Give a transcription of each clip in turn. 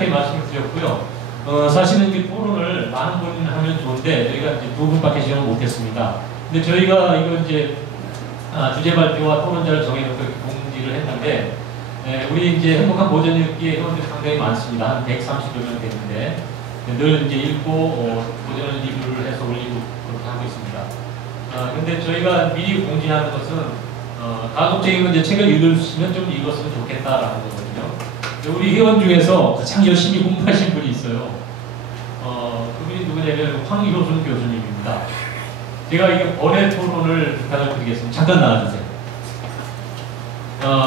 짧게 말씀을 드렸고요. 사실은 이제 토론을 많은 분 하면 좋은데 저희가 이제 2분밖에 진행을 못했습니다. 근데 저희가 이거 이제 주제 발표와 토론자를 정해놓고 공지를 했는데 우리 이제 행복한 보전 읽기의 회원들이 상당히 많습니다. 한 130여 명 되는데 늘 이제 읽고 보전 리뷰를 해서 올리고 그렇게 하고 있습니다. 근데 저희가 미리 공지하는 것은 가급적이면 이제 책을 읽으시면 좀 읽었으면 좋겠다라는 거거든요. 우리 회원 중에서 가장 열심히 공부하신 분이 있어요. 그분이 누구냐면 황효순 교수님입니다. 제가 이게 번외 토론을 부탁을 드리겠습니다. 잠깐 나와주세요.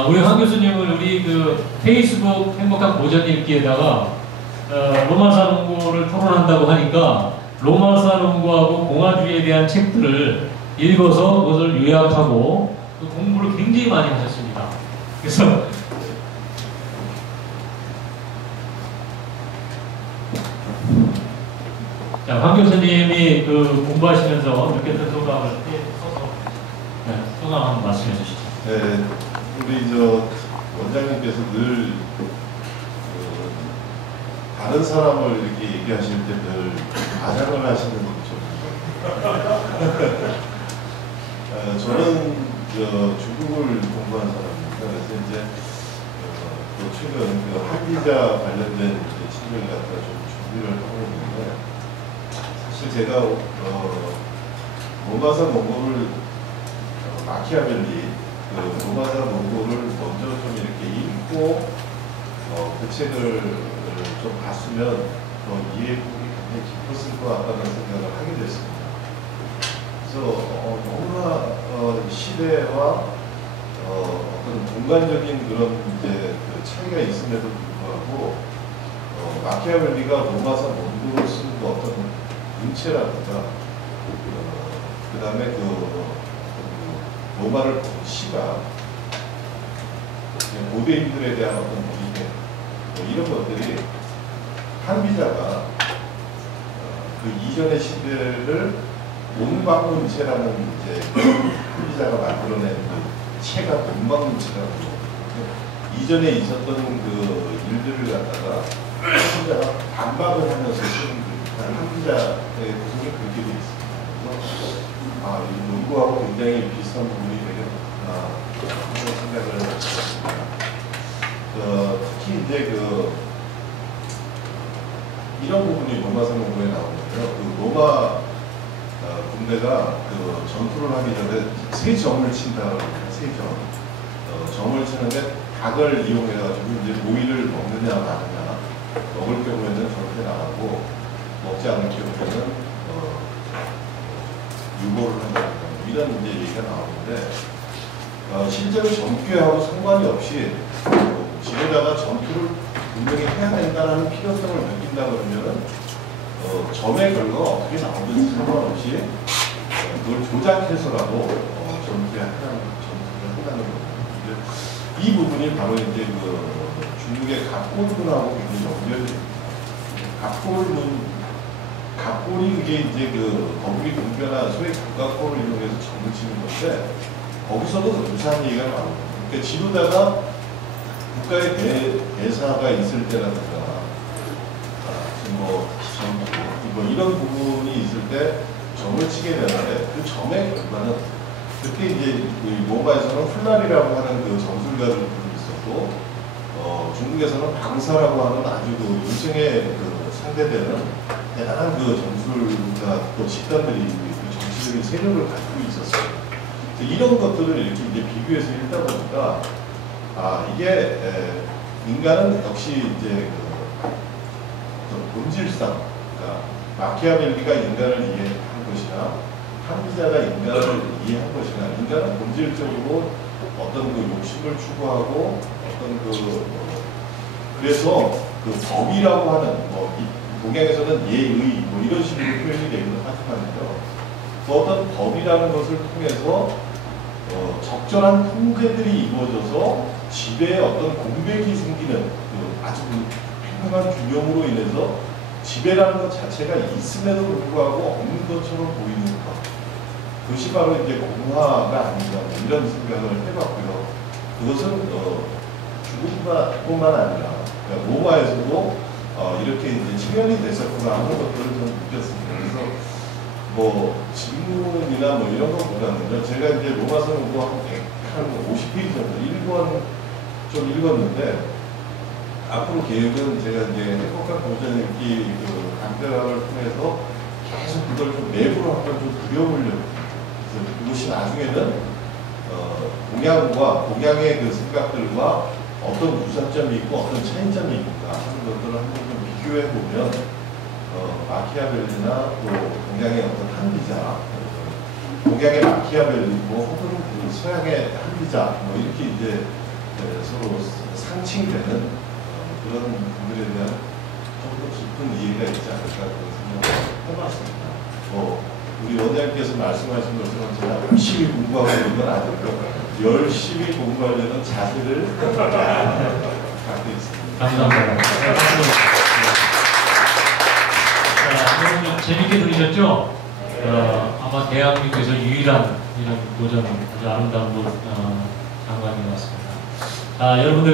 우리 황 교수님은 우리 그 페이스북 행복한 보전 읽기에다가 로마사 농구를 토론한다고 하니까 로마사 농구하고 공화주의에 대한 책들을 읽어서 그것을 요약하고 그 공부를 굉장히 많이 하셨습니다. 그래서 자, 황 교수님이 그 공부하시면서 느꼈던 소감을 써서 소감 한번 말씀해 주시죠. 네, 우리 저 원장님께서 늘 다른 사람을 이렇게 얘기하실 때 늘 과장을 하시는 좀 저는 중국을 공부한 사람입니다. 그래서 이제 최근 한기자 관련된 책을 갖다 좀 준비를 하고 있는데 사실 제가 로마사 농구를 마키아벨리 로마사 농구를 먼저 좀 이렇게 읽고 그 책을 좀 봤으면 이해폭이 굉장히 깊었을 것 같다는 생각을 하게 됐습니다. 그래서 너무나 시대와 어떤 공간적인 그런 이제 그 차이가 있음에도 불구하고 마키아벨리가 로마사 농구를 쓴 어떤 문체라든가 그 다음에 로마를 본 시각 고대인들에 대한 어떤 이해 이런 것들이 한비자가 그 이전의 시대를 문방문체라는 이제 한비자가 만들어낸 그 체가 문방문체라는 거거든요. 이전에 있었던 그 일들을 갖다가 한비자가 반박을 하면서 쓴 한비자의 구성이 그렇게 되어 있습니다. 그래서 이 농구하고 굉장히 비슷한 부분이 되겠구나 하는 생각을 했습니다. 특히 이제 이런 부분이 로마사 농구에 나오는데요. 로마 군대가 전투를 하기 전에 세 점을 친다고 합니다. 세 점. 점을 치는데 닭을 이용해가지고 이제 모이를 먹느냐 마느냐. 먹을 경우에는 저렇게 나가고 먹지 않을 경우에는 유보를 한다든가 이런 이제 얘기가 나오는데 실제로 전투하고 상관이 없이 지도자가 전투를 분명히 해야 된다는 필요성을 느낀다 그러면은 점의 결과가 어떻게 나오든지 상관없이 그걸 조작해서라도 전투를 한다는 거예요. 이 부분이 바로 이제 중국의 갑골문하고 굉장히 연결이 됩니다. 갑골이 그게 이제 거북이 동변화 소위 국가골을 이용해서 점을 치는 건데 거기서도 유사한 얘기가 나옵니다. 그러니까 지도자가 국가의 대사가 있을 때라든가 이런 부분이 있을 때 점을 치게 되는데 그 점의 결과는 그때 이제 로마에서는 훌라리라고 하는 그 점술가들이 있었고 중국에서는 방사라고 하는 아주 일종의 상대되는 대단한 점술가 또 집단들이 정치적인 세력을 가지고 있었어요. 이런 것들을 이렇게 이제 비교해서 읽다 보니까 이게 인간은 역시 이제 본질상 그러니까 마키아벨리가 인간을 이해한 것이나 한비자가 인간을 이해한 것이나 인간은 본질적으로 어떤 욕심을 추구하고 어떤 그래서 법이라고 하는 동양에서는 예의 이런 식으로 표현이 되기는 하지만요. 어떤 법이라는 것을 통해서 적절한 통제들이 이루어져서 지배에 어떤 공백이 생기는 아주 평평한 균형으로 인해서 지배라는 것 자체가 있음에도 불구하고 없는 것처럼 보이는 것. 그것이 바로 이제 공화가 아닌가 이런 생각을 해봤고요. 그것은 중국뿐만 아니라 로마에서도 이렇게 이제 체면이 됐었구나 하는 것들을 좀 느꼈습니다. 그래서 뭐 질문이나 뭐 이런 것보다는요, 제가 이제 로마서 공부한 50페이지 정도 1권 좀 읽었는데, 앞으로 계획은 제가 이제 행복한 고전 읽기 그 강좌를 통해서 계속 그걸 좀 내부로 한번 좀 그려보려고. 그래서 그것이 나중에는 동양의 그 생각들과 어떤 유사점이 있고 어떤 차이점이 있는가 하는 것들을 한번 좀 비교해 보면 마키아벨리나 또 동양의 어떤 한 기자, 동양의 마키아벨리고 혹은 그 서양의 한 기자 뭐 이렇게 이제 서로 상칭되는 그런 분들에 대한 좀 더 깊은 이해가 있지 않을까 그런 생각을 해봤습니다. 우리 원장님께서 말씀하신 것처럼 제가 열심히 공부하고 있는 건 아니고요. 열심히 공부하려는 자세를 갖고 있습니다. 감사합니다. 자, 여러분 재밌게 들으셨죠? 아마 대한민국에서 유일한 이런 도전, 아주 아름다운 장관인 것 같습니다. 자, 여러분들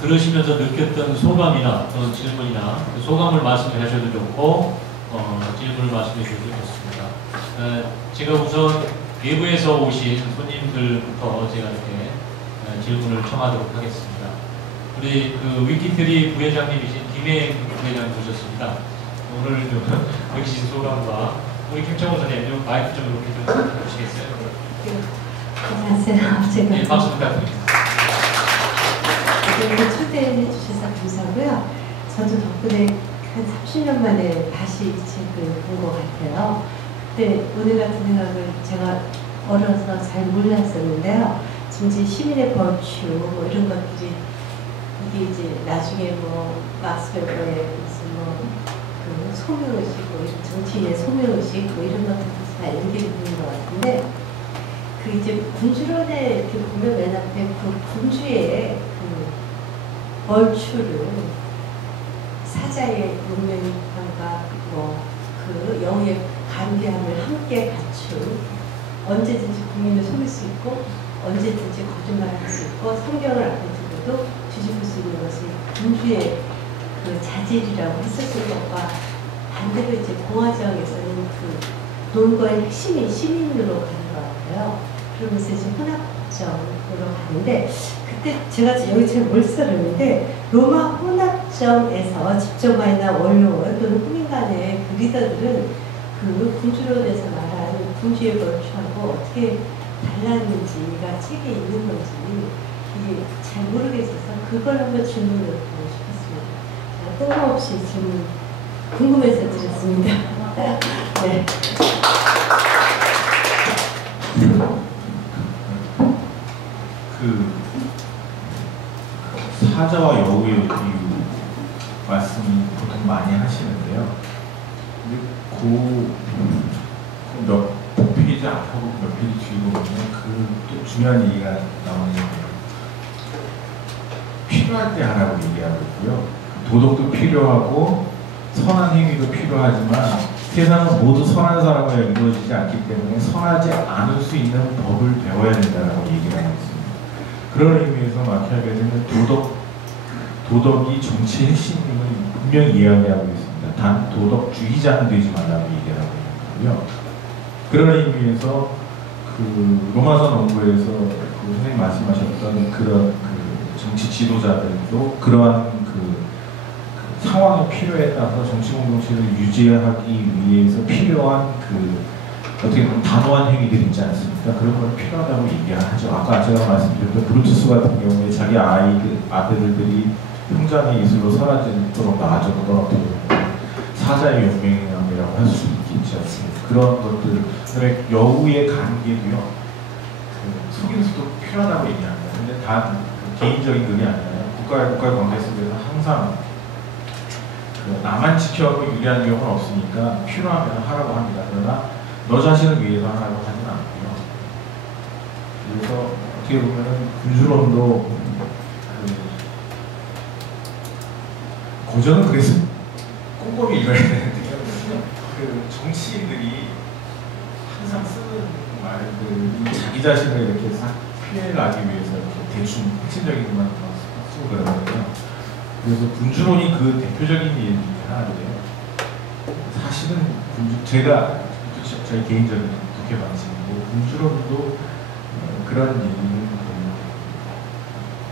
들으시면서 느꼈던 소감이나 또는 질문이나 그 소감을 말씀하셔도 좋고 질문을 말씀해 주셔도 좋습니다. 제가 우선 외부에서 오신 손님들부터 제가 이렇게 질문을 청하도록 하겠습니다. 우리 그 위키트리 부회장님이신 김혜영 부회장님 모셨습니다. 오늘 좀 느끼신 소감과 우리 김창호 선생님 좀 마이크 좀 이렇게 좀 해주시겠어요? 안녕하세요. 제가 네, 박수 부탁드립니다. 초대해 주셔서 감사하고요. 저도 덕분에 한 30년 만에 다시 이 책을 본 것 같아요. 근데 오늘 같은 생각을 제가 어려서 잘 몰랐었는데요. 진짜 시민의 버추 뭐 이런 것들이 이게 이제 나중에 뭐 막스 웨버의 무슨 그 소묘의식 뭐 이런 정치인의 소묘의식 뭐 이런 것들도 다 연결되는 것 같은데 그 이제 군주론에 이렇게 보면 맨 앞에 그 군주의 그 벌추를 사자의 용맹함과 뭐 그 영의 간계함을 함께 갖춘 언제든지 국민을 속일 수 있고 언제든지 거짓말할 수 있고 성경을 앞에 두고도 뒤집을 수 있는 것이 군주의 그 자질이라고 했었을 것과 반대로 이제 공화정에서는 그 논거의 핵심이 시민으로 가는 것 같아요. 그러면서 이제 혼합점으로 가는데 그때 제가 여기 잘 못 써놨는데 로마 혼합점에서 집정관이나 원로원 또는 후민 간의 그 리더들은 그 군주론에서 말한 군주의 벌초하고 어떻게 달랐는지가 책에 있는 건지 이게 잘 모르겠어서 그걸 한번 질문을 드리고 싶었습니다. 뜬금없이 질문 궁금해서 드렸습니다. 네. 그 사자와 여우의 비유 말씀 보통 많이 하시는데요. 근데 몇 페이지 앞하고 몇 페이지 뒤로 보면 그 또 중요한 얘기가 나오는데요. 필요할 때 하라고 얘기하고 있고요. 도덕도 필요하고 선한 행위도 필요하지만 세상은 모두 선한 사람으로 이루어지지 않기 때문에 선하지 않을 수 있는 법을 배워야 된다고 얘기를 하고 있습니다. 그런 의미에서 마키아벨리는 도덕이 정치의 핵심임을 분명히 이야기하고 있습니다. 단 도덕주의자는 되지 말라고 얘기하고 있는 거고요. 그런 의미에서 그 로마서 농부에서 그 선생님 말씀하셨던 그런 그 정치 지도자들도 그러한 그 상황의 필요에 따라서 정치 공동체를 유지하기 위해서 필요한 그 어떻게 보면 단호한 행위들이 있지 않습니까? 그런 걸 필요하다고 얘기하죠. 아까 제가 말씀드렸던 브루투스 같은 경우에 자기 아들들이 형장의 이슬로 사라지도록 놔줬던 어떻게 보면 사자의 용맹이라고 할 수 있겠지 않습니까? 그런 것들, 그다음에 여우의 관계도요. 그 속일 수도 필요하다고 얘기합니다. 근데 단 개인적인 그게 아니라 국가의 관계 속에서 항상 나만 지켜하고 유리한 경우는 없으니까 필요하면 하라고 합니다. 그러나 너 자신을 위해서 하라고 하진 않고요. 그래서 어떻게 보면은 군주론도 고전은 그래서 꼼꼼히 읽어야 되는데요. 그 정치인들이 항상 쓰는 말들이 자기 자신을 이렇게 싹 피해나기 위해서 이렇게 대충 핵심적인 것만 쓰고 그러거든요. 그래서 군주론이 그 대표적인 예 중에 하나인데요. 사실은 제가 저희 개인적인 독해 방식이고 군주론도 그런 얘기는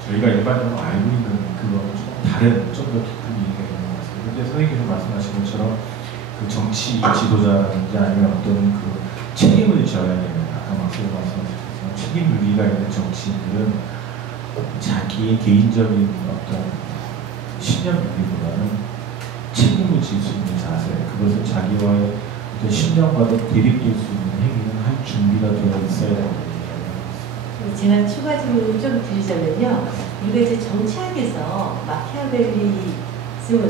저희가 일반적으로 알고 있는 그거는 좀 다른, 좀 더 깊은 의미가 있는 것 같습니다. 근데 선생님께서 말씀하신 것처럼 그 정치 지도자라든지 아니면 어떤 그 책임을 져야 되는, 아까 말씀하셨지만 책임 의리가 있는 정치인들은 자기의 개인적인 어떤 신념 의리보다는 책임을 질 수 있는 자세, 그것을 자기와의 어떤 신념과도 대립될 수 있는 행위는 할 준비가 되어 있어야 된다. 제가 추가 질문을 좀 드리자면요. 우리가 이제 정치학에서 마키아벨리즘을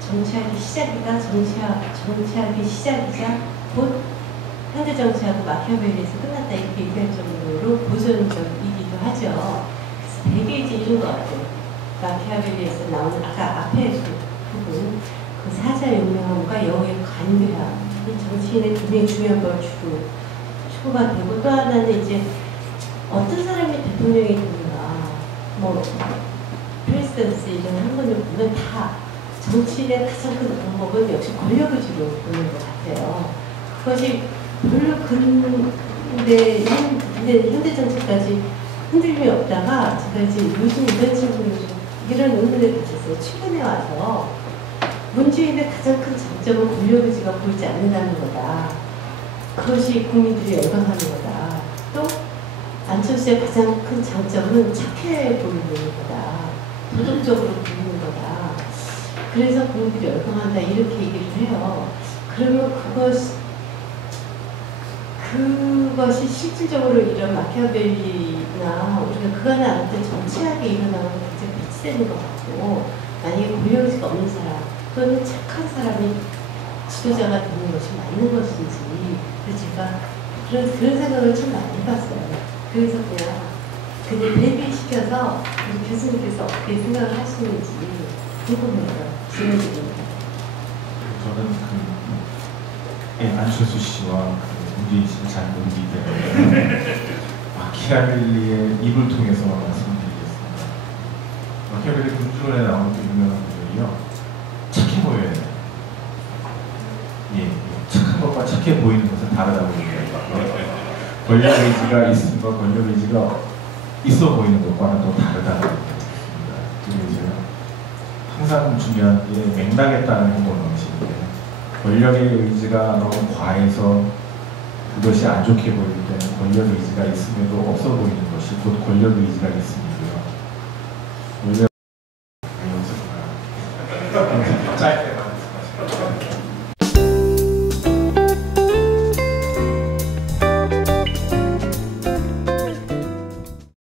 정치학의 시작이자 곧 현대 정치학은 마키아벨리에서 끝났다 이렇게 얘기할 정도로 보존적이기도 하죠. 그래서 되게 이제 이런 것 같아요. 마키아벨리에서 나오는 아까 앞에 그 부분, 그 사자 용맹함과 여우의 관대함, 이 정치인의 굉장히 중요한 걸 추구가 되고, 또 하나는 이제 어떤 사람이 대통령이 되는가, 뭐 프레시던스 이런 한번을 보면 다 정치인의 가장 큰 방법은 역시 권력 의지로 보는 것 같아요. 그것이 별로 근데 현대 정치까지 흔들림이 없다가 제가 이제 요즘 이런 친구를 좀 이런 의문을 가졌어요. 최근에 와서 문재인의 가장 큰 장점은 권력 의지가 보이지 않는다는 거다. 그것이 국민들이 열광하는 거다. 또 안철수의 가장 큰 장점은 착해 보이는 거다. 도덕적으로 보이는 거다. 그래서 국민들이 열광한다. 이렇게 얘기를 해요. 그러면 그것이 실질적으로 이런 마키아벨리나 우리가 그간에 알았던 정치학에 일어나는 굉장히 배치되는 것 같고, 만약에 권력의지가 없는 사람 또는 착한 사람이 지도자가 되는 것이 맞는 것인지, 그래서 제가 그런 생각을 참 많이 해봤어요. 그래서 그냥 대비시켜서 우리 교수님께서 어떻게 생각을 하시는지 궁금해요. 질문드립니다. 저는 안철수 씨와 문재인 씨를 잘 모르기 때문에 마키아벨리의 입을 통해서 말씀드리겠습니다. 마키아벨리 군주론에 나오는 그 유명한 구절이요. 착해 보여야 돼요. 예, 착한 것과 착해 보이는 것은 다르다고 얘기해요. 권력 의지가 있음과 권력 의지가 있어 보이는 것과는 또 다르다고 얘기했습니다. 그래서 항상 중요한 게 맥락에 따른 행동 방식인데, 권력의 의지가 너무 과해서 그것이 안 좋게 보일 때는 권력 의지가 있음에도 없어 보이는 것이 곧 권력 의지가 있음이고요. 권력 짧게